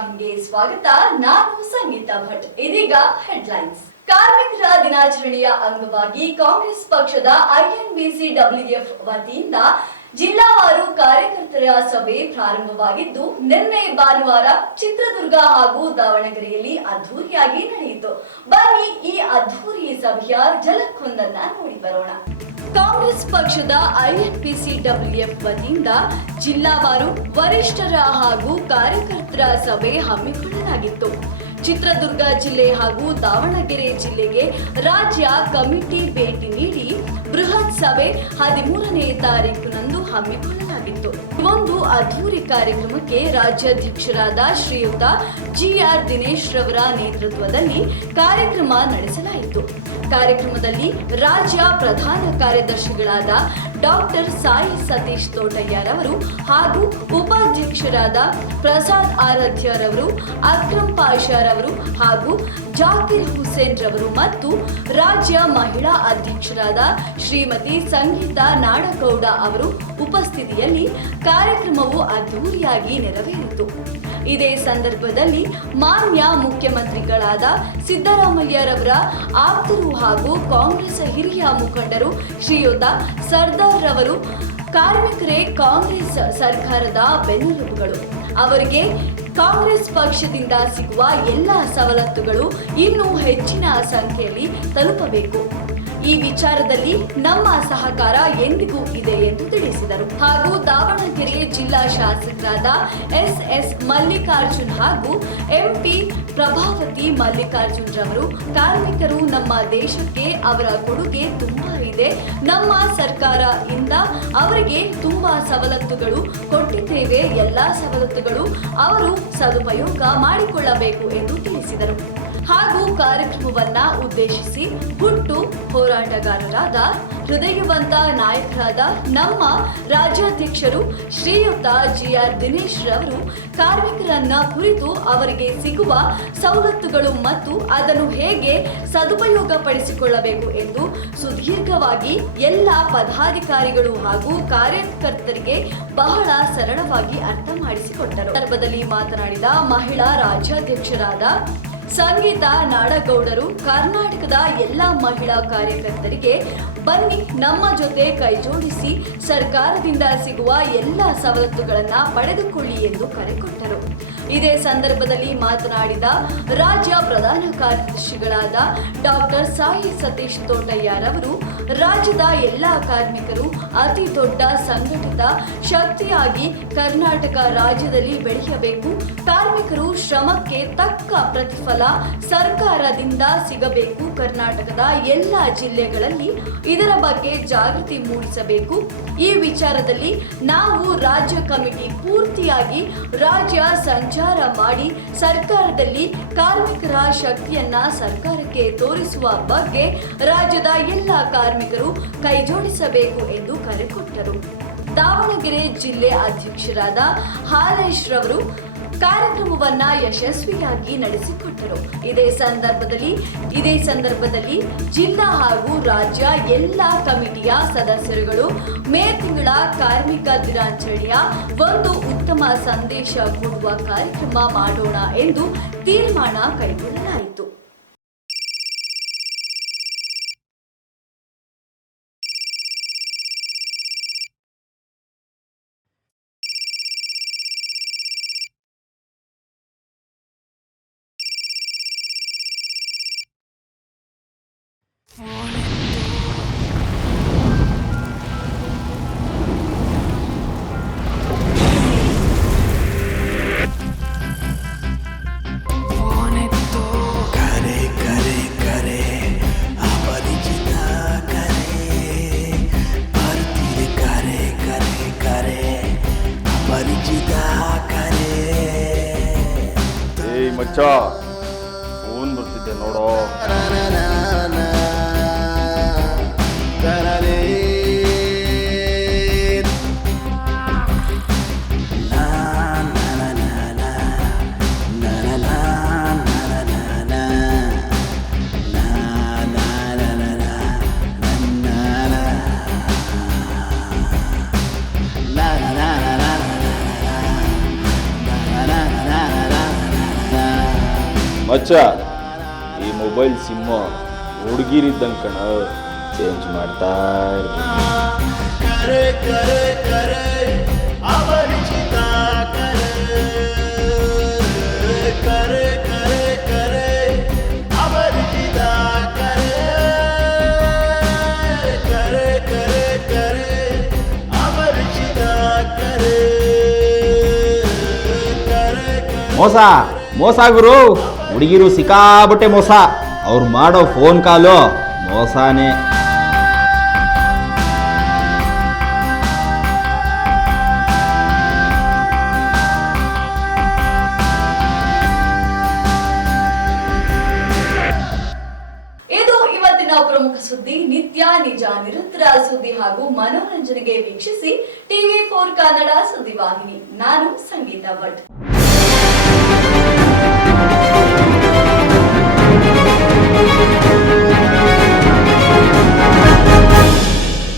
ವಾಹಿನಿಗೆ ಸ್ವಾಗತ. ನಾನು ಸಂಗೀತಾ ಭಟ್. ಇದೀಗ ಹೆಡ್ಲೈನ್ಸ್. ಕಾರ್ಮಿಕರ ದಿನಾಚರಣೆಯ ಅಂಗವಾಗಿ ಕಾಂಗ್ರೆಸ್ ಪಕ್ಷದ ಐಎನ್ಬಿಸಿಡಬ್ಲ್ಯೂಎಫ್ ವತಿಯಿಂದ ಜಿಲ್ಲಾವಾರು ಕಾರ್ಯಕರ್ತರ ಸಭೆ ಪ್ರಾರಂಭವಾಗಿದ್ದು, ನಿನ್ನೆ ಭಾನುವಾರ ಚಿತ್ರದುರ್ಗ ಹಾಗೂ ದಾವಣಗೆರೆಯಲ್ಲಿ ಅದ್ದೂರಿಯಾಗಿ ನಡೆಯಿತು. ಬನ್ನಿ ಈ ಅದ್ದೂರಿ ಸಭೆಯ ಝಲಕ್ಕೊಂದನ್ನ ನೋಡಿ ಬರೋಣ. ಕಾಂಗ್ರೆಸ್ ಪಕ್ಷದ ಐಎನ್ಪಿಸಿಡಬ್ಲ್ಯೂಎಫ್ ವತಿಯಿಂದ ಜಿಲ್ಲಾವಾರು ವರಿಷ್ಠರ ಹಾಗೂ ಕಾರ್ಯಕರ್ತರ ಸಭೆ ಹಮ್ಮಿಕೊಳ್ಳಲಾಗಿತ್ತು. ಚಿತ್ರದುರ್ಗ ಜಿಲ್ಲೆ ಹಾಗೂ ದಾವಣಗೆರೆ ಜಿಲ್ಲೆಗೆ ರಾಜ್ಯ ಕಮಿಟಿ ಭೇಟಿ ನೀಡಿ ಬೃಹತ್ ಸಭೆ 13ನೇ ತಾರೀಕಿನಂದು ಹಮ್ಮಿಕೊಳ್ಳಲಾಗಿತ್ತು. ಒಂದು ಅದ್ದೂರಿ ಕಾರ್ಯಕ್ರಮಕ್ಕೆ ರಾಜ್ಯಾಧ್ಯಕ್ಷರಾದ ಶ್ರೀಯುತ ಜಿಆರ್ ದಿನೇಶ್ ರವರ ನೇತೃತ್ವದಲ್ಲಿ ಕಾರ್ಯಕ್ರಮ ನಡೆಸಲಾಯಿತು. ಕಾರ್ಯಕ್ರಮದಲ್ಲಿ ರಾಜ್ಯ ಪ್ರಧಾನ ಕಾರ್ಯದರ್ಶಿಗಳಾದ ಡಾಕ್ಟರ್ ಸಾಯಿ ಸತೀಶ್ ತೋಟಯ್ಯರವರು ಹಾಗೂ ಉಪಾಧ್ಯಕ್ಷರಾದ ಪ್ರಸಾದ್ ಆರಾಧ್ಯರವರು, ಅಕ್ರಮ್ ಪಾಷಾರವರು ಹಾಗೂ ಜಾಕಿರ್ ಹುಸೇನ್ ರವರು ಮತ್ತು ರಾಜ್ಯ ಮಹಿಳಾ ಅಧ್ಯಕ್ಷರಾದ ಶ್ರೀಮತಿ ಸಂಗೀತಾ ನಾಡಗೌಡ ಅವರು ಉಪಸ್ಥಿತಿಯಲ್ಲಿ ಕಾರ್ಯಕ್ರಮವು ಅದ್ದೂರಿಯಾಗಿ ನೆರವೇರಿತು. ಇದೇ ಸಂದರ್ಭದಲ್ಲಿ ಮಾನ್ಯ ಮುಖ್ಯಮಂತ್ರಿಗಳಾದ ಸಿದ್ದರಾಮಯ್ಯರವರ ಆಪ್ತರು ಹಾಗೂ ಕಾಂಗ್ರೆಸ್ ಹಿರಿಯ ಮುಖಂಡರು ಶ್ರೀಯುತ ಸರ್ದಾರ್ ರವರು ಕಾರ್ಮಿಕರೇ ಕಾಂಗ್ರೆಸ್ ಸರ್ಕಾರದ ಬೆನ್ನೆಲುಬುಗಳು, ಅವರಿಗೆ ಕಾಂಗ್ರೆಸ್ ಪಕ್ಷದಿಂದ ಸಿಗುವ ಎಲ್ಲ ಸವಲತ್ತುಗಳು ಇನ್ನೂ ಹೆಚ್ಚಿನ ಸಂಖ್ಯೆಯಲ್ಲಿ ತಲುಪಬೇಕು. ಈ ವಿಚಾರದಲ್ಲಿ ನಮ್ಮ ಸಹಕಾರ ಎಂದಿಗೂ ಇದೆ ಎಂದು ತಿಳಿಸಿದರು. ಹಾಗೂ ದಾವಣಗೆರೆ ಜಿಲ್ಲಾ ಶಾಸಕರಾದ ಎಸ್ ಮಲ್ಲಿಕಾರ್ಜುನ್ ಹಾಗೂ ಎಂಪಿ ಪ್ರಭಾವತಿ ಮಲ್ಲಿಕಾರ್ಜುನ್ ರವರು ಕಾರ್ಮಿಕರು ನಮ್ಮ ದೇಶಕ್ಕೆ ಅವರ ಕೊಡುಗೆ ತುಂಬಾ ಇದೆ, ನಮ್ಮ ಸರ್ಕಾರ ಇಂದ ಅವರಿಗೆ ತುಂಬಾ ಸವಲತ್ತುಗಳು ಕೊಟ್ಟಿದ್ದೇವೆ, ಎಲ್ಲಾ ಸವಲತ್ತುಗಳು ಅವರು ಸದುಪಯೋಗ ಮಾಡಿಕೊಳ್ಳಬೇಕು ಎಂದು ತಿಳಿಸಿದರು. ಹಾಗೂ ಕಾರ್ಯಕ್ರಮವನ್ನ ಉದ್ದೇಶಿಸಿ ಹುಟ್ಟು ಹೋರಾಟಗಾರರಾದ ಹೃದಯವಂತ ನಾಯಕರಾದ ನಮ್ಮ ರಾಜ್ಯಾಧ್ಯಕ್ಷರು ಶ್ರೀಯುತ ಜಿಆರ್ ದಿನೇಶ್ ರವರು ಕಾರ್ಮಿಕರನ್ನ ಕುರಿತು ಅವರಿಗೆ ಸಿಗುವ ಸವಲತ್ತುಗಳು ಮತ್ತು ಅದನ್ನು ಹೇಗೆ ಸದುಪಯೋಗ ಪಡಿಸಿಕೊಳ್ಳಬೇಕು ಎಂದು ಸುದೀರ್ಘವಾಗಿ ಎಲ್ಲ ಪದಾಧಿಕಾರಿಗಳು ಹಾಗೂ ಕಾರ್ಯಕರ್ತರಿಗೆ ಬಹಳ ಸರಳವಾಗಿ ಅರ್ಥ ಮಾಡಿಸಿಕೊಟ್ಟರು. ಸಂದರ್ಭದಲ್ಲಿ ಮಾತನಾಡಿದ ಮಹಿಳಾ ರಾಜ್ಯಾಧ್ಯಕ್ಷರಾದ ಸಂಗೀತಾ ನಾಡಗೌಡರು ಕರ್ನಾಟಕದ ಎಲ್ಲ ಮಹಿಳಾ ಕಾರ್ಯಕರ್ತರಿಗೆ ಬನ್ನಿ ನಮ್ಮ ಜೊತೆ ಕೈಜೋಡಿಸಿ ಸರ್ಕಾರದಿಂದ ಸಿಗುವ ಎಲ್ಲ ಸವಲತ್ತುಗಳನ್ನ ಪಡೆದುಕೊಳ್ಳಿ ಎಂದು ಕರೆ ಕೊಟ್ಟರು. ಇದೇ ಸಂದರ್ಭದಲ್ಲಿ ಮಾತನಾಡಿದ ರಾಜ್ಯ ಪ್ರಧಾನ ಕಾರ್ಯದರ್ಶಿಗಳಾದ ಡಾಕ್ಟರ್ ಸಾಯಿ ಸತೀಶ್ ತೋಟಯ್ಯರವರು ರಾಜ್ಯದ ಎಲ್ಲ ಕಾರ್ಮಿಕರು ಅತಿ ದೊಡ್ಡ ಸಂಘಟಿತ ಶಕ್ತಿಯಾಗಿ ಕರ್ನಾಟಕ ರಾಜ್ಯದಲ್ಲಿ ಬೆಳೆಯಬೇಕು, ಕಾರ್ಮಿಕರು ಶ್ರಮಕ್ಕೆ ತಕ್ಕ ಪ್ರತಿಫಲ ಸರ್ಕಾರದಿಂದ ಸಿಗಬೇಕು, ಕರ್ನಾಟಕದ ಎಲ್ಲ ಜಿಲ್ಲೆಗಳಲ್ಲಿ ಇದರ ಬಗ್ಗೆ ಜಾಗೃತಿ ಮೂಡಿಸಬೇಕು. ಈ ವಿಚಾರದಲ್ಲಿ ನಾವು ರಾಜ್ಯ ಕಮಿಟಿ ಪೂರ್ತಿಯಾಗಿ ರಾಜ್ಯ ಸಂಚಾರ ಮಾಡಿ ಸರ್ಕಾರದಲ್ಲಿ ಕಾರ್ಮಿಕರ ಶಕ್ತಿಯನ್ನ ಸರ್ಕಾರಕ್ಕೆ ತೋರಿಸುವ ಬಗ್ಗೆ ರಾಜ್ಯದ ಎಲ್ಲ ಕಾರ್ಮಿಕರು ಕೈಜೋಡಿಸಬೇಕು ಎಂದು ಕರೆ ಕೊಟ್ಟರು. ದಾವಣಗೆರೆ ಜಿಲ್ಲೆ ಅಧ್ಯಕ್ಷರಾದ ಹಾಲೇಶ್ ರವರು ಕಾರ್ಯಕ್ರಮವನ್ನ ಯಶಸ್ವಿಯಾಗಿ ನಡೆಸಿಕೊಟ್ಟರು. ಇದೇ ಸಂದರ್ಭದಲ್ಲಿ ಜಿಲ್ಲಾ ಹಾಗೂ ರಾಜ್ಯ ಎಲ್ಲ ಕಮಿಟಿಯ ಸದಸ್ಯರುಗಳು ಮೇ ತಿಂಗಳ ಕಾರ್ಮಿಕ ದಿನಾಚರಣೆಯ ಒಂದು ಉತ್ತಮ ಸಂದೇಶ ಕೊಡುವ ಕಾರ್ಯಕ್ರಮ ಮಾಡೋಣ ಎಂದು ತೀರ್ಮಾನ ಕೈಗೊಳ್ಳಲಾಯಿತು. ಮಚ್ಚ ಫೋನ್ ಬರ್ತಿದ್ದೆ ನೋಡೋ. ಮಚ್ಚ ಈ ಮೊಬೈಲ್ ಸಿಮ್ ಹುಡುಗಿರಿದ್ದಂಗೆ ಕಣ, ಚೇಂಜ್ ಮಾಡ್ತಾ ಮೋಸ ಮೋಸ ಗುರು, ಹುಡುಗಿರು ಸಿಕ್ಕಾಬಟ್ಟೆ ಮೋಸ. ಅವ್ರು ಮಾಡೋ ಫೋನ್ ಕಾಲು ಮೋಸಾನೇ. ಇದು ಇವತ್ತಿನ ಪ್ರಮುಖ ಸುದ್ದಿ. ನಿತ್ಯ ನಿಜ ನಿರಂತರ ಸುದ್ದಿ ಹಾಗೂ ಮನೋರಂಜನೆಗೆ ವೀಕ್ಷಿಸಿ TV4 ಕನ್ನಡ ಸುದ್ದಿವಾಹಿನಿ. ನಾನು ಸಂಗೀತ ಭಟ್.